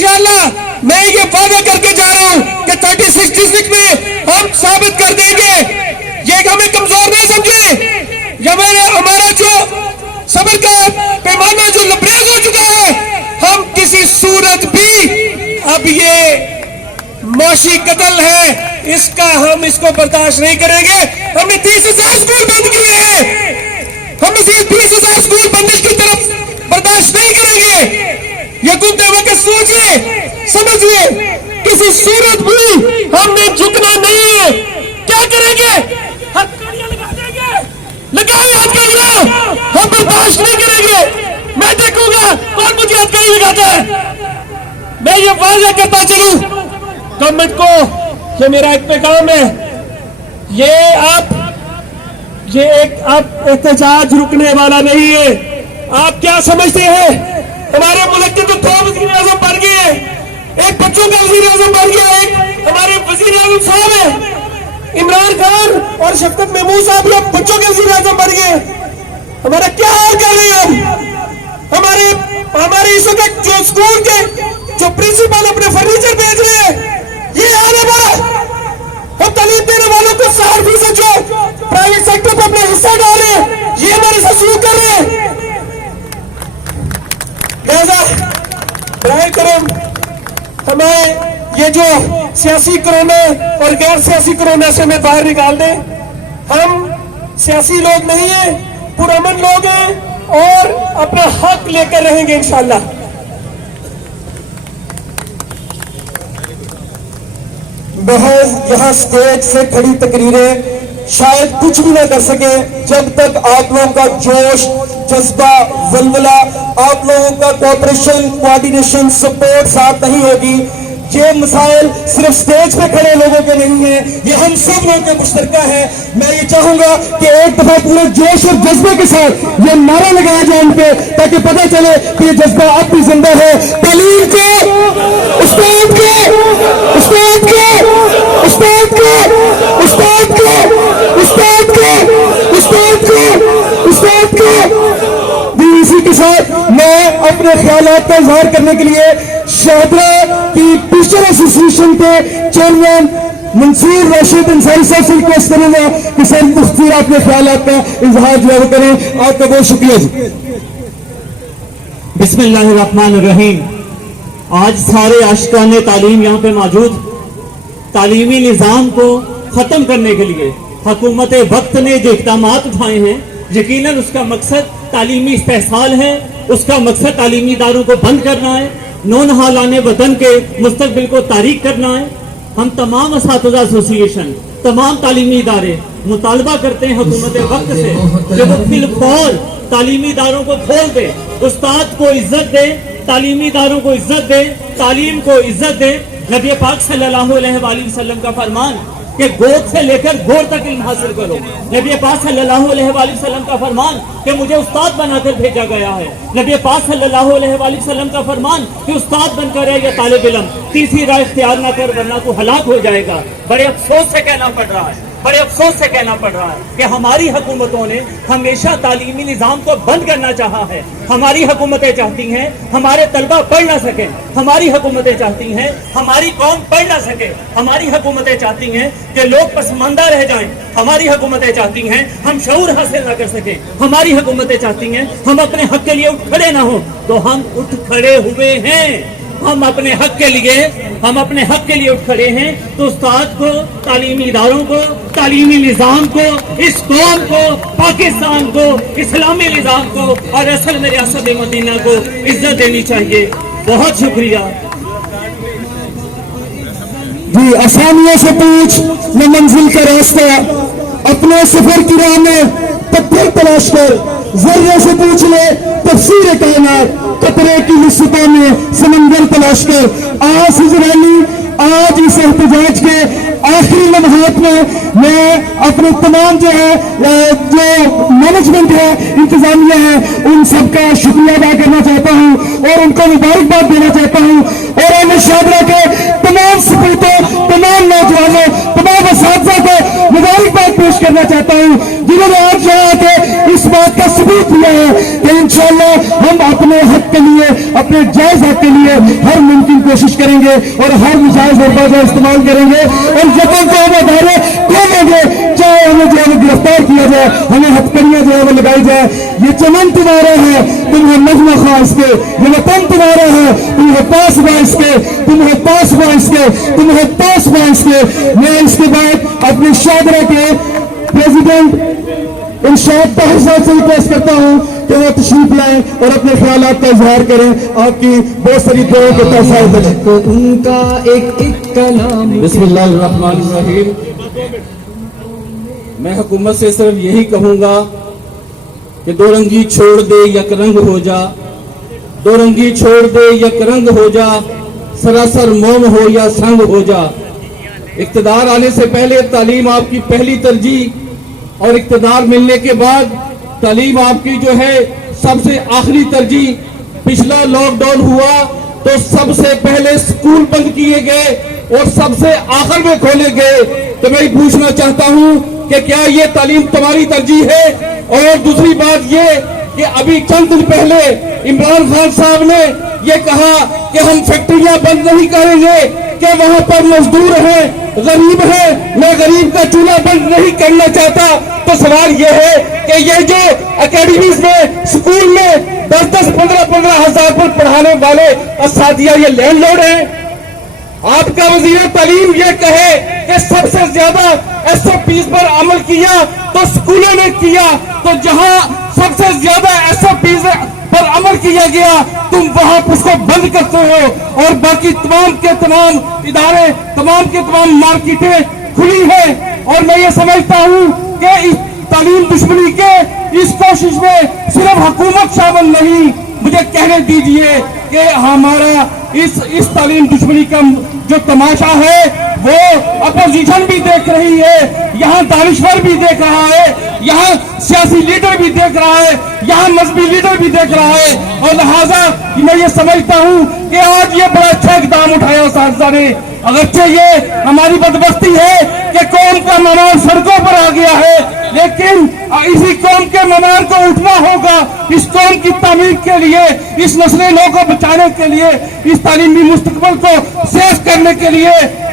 انشاءاللہ میں یہ وعدہ کر کے جا رہا ہوں کہ 36 ڈسٹرکٹ میں ہم ثابت کر دیں گے. یہ ہمیں کمزور نہیں سمجھے. ہمارا جو صبر کا پیمانہ جو لبریز ہو چکا ہے, ہم کسی صورت بھی اب یہ معاشی قتل ہے اس کا ہم اس کو برداشت نہیں کریں گے. ہم نے 30,000 اسکول بند کیے ہیں, ہم مزید 20,000 اسکول بندش کی طرف برداشت نہیں کریں گے. یقین وقت سوچئے سمجھئے کسی صورت بھی ہم نے جھکنا نہیں ہے. کیا کریں گے؟ ہتھکڑیاں لگا دیں گے, لگائیں ہتھکڑیاں, ہم برداشت نہیں کریں گے. میں دیکھوں گا کون مجھے ہتھکڑی لگاتا ہے. میں یہ واضح کرتا چلوں گورنمنٹ کو, یہ میرا ایک پیغام ہے. یہ ایک اب احتجاج رکنے والا نہیں ہے. آپ کیا سمجھتے ہیں؟ ہمارے ملک کے تو 2 وزیر اعظم بن گئے, ایک بچوں کا وزیر اعظم بن گیا, ایک ہمارے وزیر اعظم صاحب ہیں عمران خان اور شفقت محمود صاحب بھی اب بچوں کے وزیر اعظم بن گئے. ہمارا کیا حال کر رہے ہیں ہمارے اس وقت جو اسکول کے جو پرنسپل اپنے فرنیچر بیچ رہے ہیں, یہ حال ہے ہمارا. ہم تعلیم دینے والوں کو 60% جو پرائیویٹ سیکٹر پہ اپنا حصہ ڈالے, یہ ہمارے ساتھ سلوک کر رہے ہیں. لہذا برائے کرم ہمیں یہ جو سیاسی کرونا اور غیر سیاسی کرونا سے ہمیں باہر نکال دیں. ہم سیاسی لوگ نہیں ہیں, پرامن لوگ ہیں اور اپنا حق لے کر رہیں گے انشاءاللہ. محض یہاں سٹیج سے کھڑی تقریریں شاید کچھ بھی نہ کر سکے جب تک آپ لوگوں کا جوش, جذبہ, ولولہ, آپ لوگوں کا کوآپریشن, کوآرڈینیشن, سپورٹ ساتھ نہیں ہوگی. یہ مسائل صرف سٹیج پہ کھڑے لوگوں کے نہیں ہیں, یہ ہم سب لوگوں کا مشترکہ ہے. میں یہ چاہوں گا کہ ایک دفعہ پورے جوش اور جذبے کے ساتھ یہ نعرہ لگایا جائے ان پہ, تاکہ پتہ چلے کہ یہ جذبہ اب بھی زندہ ہے. تعلیم کو, استاد کو, استاد کو, استاد کو, استاد کو, استاد کو, استاد کو, استاد کو. اسی کے ساتھ میں اپنے خیالات کا اظہار کرنے کے لیے شاہدرہ کی ٹیچر ایسوسی ایشن کے چیئرمین منصور راشد انصاری صاحب سے ریکویسٹ کروں گا کہ سر مختصر اپنے خیالات کا اظہار جو ہے وہ کریں. آپ کا بہت شکریہ جی. بسم اللہ الرحمن الرحیم. آج سارے عاشقان تعلیم یہاں پہ موجود. تعلیمی نظام کو ختم کرنے کے لیے حکومت وقت نے جو اقدامات اٹھائے ہیں, یقیناً اس کا مقصد تعلیمی استحصال ہے, اس کا مقصد تعلیمی اداروں کو بند کرنا ہے, نونہالان وطن کے مستقبل کو تاریک کرنا ہے. ہم تمام اساتذہ ایسوسی ایشن, تمام تعلیمی ادارے مطالبہ کرتے ہیں حکومت وقت سے کہ وہ فی الفور تعلیمی اداروں کو کھول دے, استاد کو عزت دے, تعلیمی اداروں کو عزت دے, تعلیم کو عزت دے. نبی پاک صلی اللہ علیہ وآلہ وسلم کا فرمان کہ گود سے لے کر گور تک علم حاصل کرو. نبی پاک صلی اللہ علیہ وآلہ وسلم کا فرمان کہ مجھے استاد بنا کر بھیجا گیا ہے. نبی پاک صلی اللہ علیہ وآلہ وسلم کا فرمان کہ استاد بن کر ہے یا طالب علم, تیسری راہ اختیار نہ کر ورنہ تو ہلاک ہو جائے گا. بڑے افسوس سے کہنا پڑ رہا ہے, بڑے افسوس سے کہنا پڑ رہا ہے کہ ہماری حکومتوں نے ہمیشہ تعلیمی نظام کو بند کرنا چاہا ہے. ہماری حکومتیں چاہتی ہیں ہمارے طلبہ پڑھ نہ سکیں, ہماری حکومتیں چاہتی ہیں ہماری قوم پڑھ نہ سکے, ہماری حکومتیں چاہتی ہیں کہ لوگ پسماندہ رہ جائیں, ہماری حکومتیں چاہتی ہیں ہم شعور حاصل نہ کر سکیں, ہماری حکومتیں چاہتی ہیں ہم اپنے حق کے لیے اٹھ کھڑے نہ ہوں. تو ہم اٹھ کھڑے ہوئے ہیں, ہم اپنے حق کے لیے اٹھ کھڑے ہیں. تو استاد کو, تعلیمی اداروں کو, تعلیمی نظام کو, اس قوم کو, پاکستان کو, اسلامی نظام کو اور اصل میں ریاست مدینہ کو عزت دینی چاہیے. بہت شکریہ جی. آسانیوں سے پوچھ نہ منزل کا راستہ, اپنے سفر کی راہ میں پتھر تلاش کر, ذرے سے پوچھ لے تفسیر کائنات, قطرے کی نسبتوں میں سمندر تلاش کر. آج اسرائیلی, آج اس احتجاج کے آخری لمحات میں اپنے تمام جو مینجمنٹ ہے, انتظامیہ ہے, ان سب کا شکریہ ادا کرنا چاہتا ہوں اور ان کو مبارکباد دینا چاہتا ہوں. اور احمد شاہدرہ کے تمام سپورٹوں, تمام نوجوانوں, تمام اساتذہ کو مبارکباد پیش کرنا چاہتا ہوں جنہوں نے آج یہاں کے اس بات کا ثبوت دیا ہے کہ انشاءاللہ ہم اپنے حق کے لیے اپنے جائز حق کے لیے ہر ممکن کوشش کریں گے اور ہر مجاز اور بازار استعمال کریں گے اور یقین کو ہم ادارے کھولیں گے چاہے ہمیں جو ہے گرفتار کیا جائے ہمیں ہتھکڑیاں جو ہے وہ لگائی جائے. یہ چمن تمہارا ہے تمہیں نغمہ خواہ اس کے, یہ وطن تمہارا ہے تمہیں پاس باعث کے, تمہیں پاس باعث کے, تمہیں پاس باعث کے. میں اس کے بعد اپنے شاہدرہ کے پریزیڈنٹ ارشاد طاہر صاحب سے ریکویسٹ کرتا ہوں کہ وہ تشریف لائیں اور اپنے خیالات کا اظہار کریں. آپ کی بہت ساری دعاؤں کو تحفظ دیں. تو ان کا ایک کلام. بسم اللہ الرحمن الرحیم. میں حکومت سے صرف یہی کہوں گا کہ دو رنگی چھوڑ دے یک رنگ ہو جا, دو رنگی چھوڑ دے یک رنگ ہو جا, سراسر موم ہو یا سنگ ہو جا. اقتدار آنے سے پہلے تعلیم آپ کی پہلی ترجیح اور اقتدار ملنے کے بعد تعلیم آپ کی جو ہے سب سے آخری ترجیح. پچھلا لاک ڈاؤن ہوا تو سب سے پہلے سکول بند کیے گئے اور سب سے آخر میں کھولے گئے. تو میں پوچھنا چاہتا ہوں کہ کیا یہ تعلیم تمہاری ترجیح ہے؟ اور دوسری بات یہ کہ ابھی چند دن پہلے عمران خان صاحب نے یہ کہا کہ ہم فیکٹریاں بند نہیں کریں گے کہ وہاں پر مزدور ہیں, غریب ہیں, میں غریب کا چولہا بند نہیں کرنا چاہتا. تو سوال یہ ہے کہ یہ جو اکیڈمیز میں اسکول میں 10-15 ہزار پر پڑھانے والے اساتذہ یہ لینڈ لارڈ ہیں. آپ کا وزیر تعلیم یہ کہے کہ سب سے زیادہ ایس او پیز پر عمل کیا تو اسکولوں نے کیا, تو جہاں سب سے زیادہ ایس او پیز پر عمل کیا گیا تم وہاں اس کو بند کرتے ہو اور باقی تمام کے تمام ادارے تمام کے تمام مارکیٹیں کھلی ہیں. اور میں یہ سمجھتا ہوں کہ اس تعلیم دشمنی کے اس کوشش میں صرف حکومت شامل نہیں. مجھے کہنے دیجئے کہ ہمارا اس تعلیم دشمنی کا جو تماشا ہے وہ اپوزیشن بھی دیکھ رہی ہے, یہاں دانشور بھی دیکھ رہا ہے, یہاں سیاسی لیڈر بھی دیکھ رہا ہے, یہاں مذہبی لیڈر بھی دیکھ رہا ہے. اور لہٰذا میں یہ سمجھتا ہوں کہ آج یہ بڑا اچھا اقدام اٹھایا اساتذہ نے. اگرچہ یہ ہماری بدبختی ہے کہ قوم کا ممار سڑکوں پر آ گیا ہے, لیکن اسی قوم کے ممار کو اٹھنا ہوگا اس قوم کی تعمیر کے لیے, اس نسل نو کو بچانے کے لیے, اس تعلیمی مستقبل کو سیف کرنے کے لیے.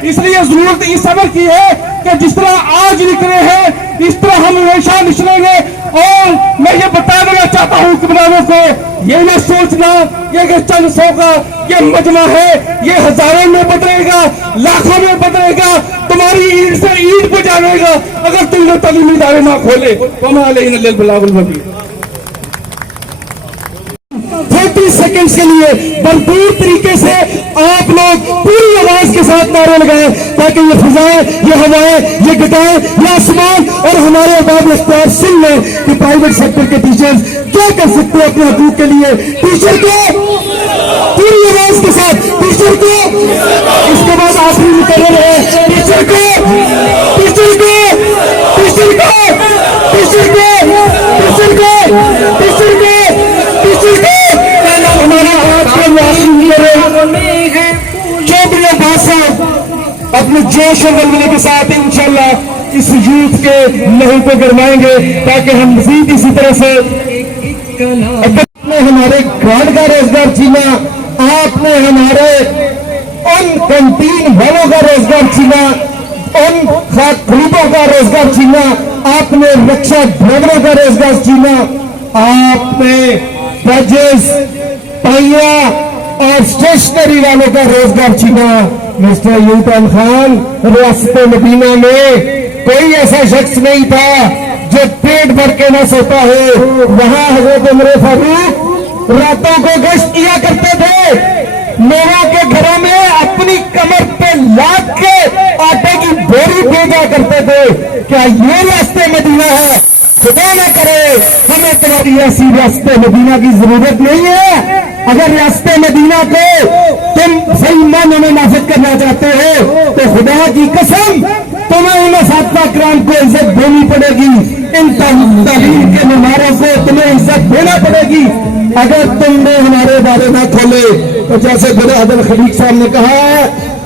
اس لیے ضرورت اس عمل کی ہے کہ جس طرح آج نکلے ہیں اس طرح ہم ہمیشہ نکلیں گے. اور میں یہ بتا دینا چاہتا ہوں حکمرانوں کو, یہ نہ سوچنا یہ کہ چند سو کا یہ مجمع ہے, یہ ہزاروں میں بدلے گا, لاکھوں میں بدلے گا, تمہاری عید سے عید کو جانے گا اگر تم نے تعلیمی ادارے نہ کھولے. وما علینا الا البلاغ المبین. 30 سیکنڈز کے لیے بھرپور طریقے سے آپ لوگ پوری آواز کے ساتھ نعرے لگائیں تاکہ یہ فضائیں, یہ ہوائیں, یہ گٹائیں, یہ آسمان اور ہمارے احباب اختیار سن لیں کہ پرائیویٹ سیکٹر کے ٹیچرز کیا کر سکتے ہیں اپنے حقوق کے لیے. ٹیچر کو پوری آواز کے ساتھ, ٹیچر کو اس کے بعد آخری مقرر ہے, ٹیچر کو ٹیچر کو ٹیچر کو ٹیچر کو ٹیچر کو ٹیچر کو ٹیچر کو اپنے جوش اور ولولے کے ساتھ انشاءاللہ اس یوتھ کے لہو کو گرمائیں گے تاکہ ہم مزید اسی طرح سے ہمارے گھاٹ کا روزگار چھینا, آپ نے ہمارے ان کنٹین والوں کا روزگار چھینا, ان خریدوں کا روزگار چھینا, آپ نے رکشا ڈرائیوروں کا روزگار چھینا, آپ نے ججز, پہیا اور اسٹیشنری والوں کا روزگار چھینا. مسٹر یوٹن خان, ریاست مدینہ میں کوئی ایسا شخص نہیں تھا جو پیٹ بھر کے نہ سوتا ہو. وہاں حضرت عمر فاروق راتوں کو گشت کیا کرتے تھے, لوگوں کے گھروں میں اپنی کمر پہ لاد کے آٹے کی بوری بھیجا کرتے تھے. کیا یہ ریاست مدینہ ہے؟ خدا نہ کرے ہمیں تمہاری ایسی ریاست مدینہ کی ضرورت نہیں ہے. اگر ریاست مدینہ کو تم صحیح معنوں میں نافذ کرنا چاہتے ہو تو خدا کی قسم تمہیں ان اساتذہ کرام کو عزت دینی پڑے گی, ان تعلیم کے مماروں کو تمہیں عزت دینا پڑے گی. اگر تم نے ہمارے بارے نہ کھولے تو جیسے بڑے عادل خلیق صاحب نے کہا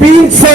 300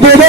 2-2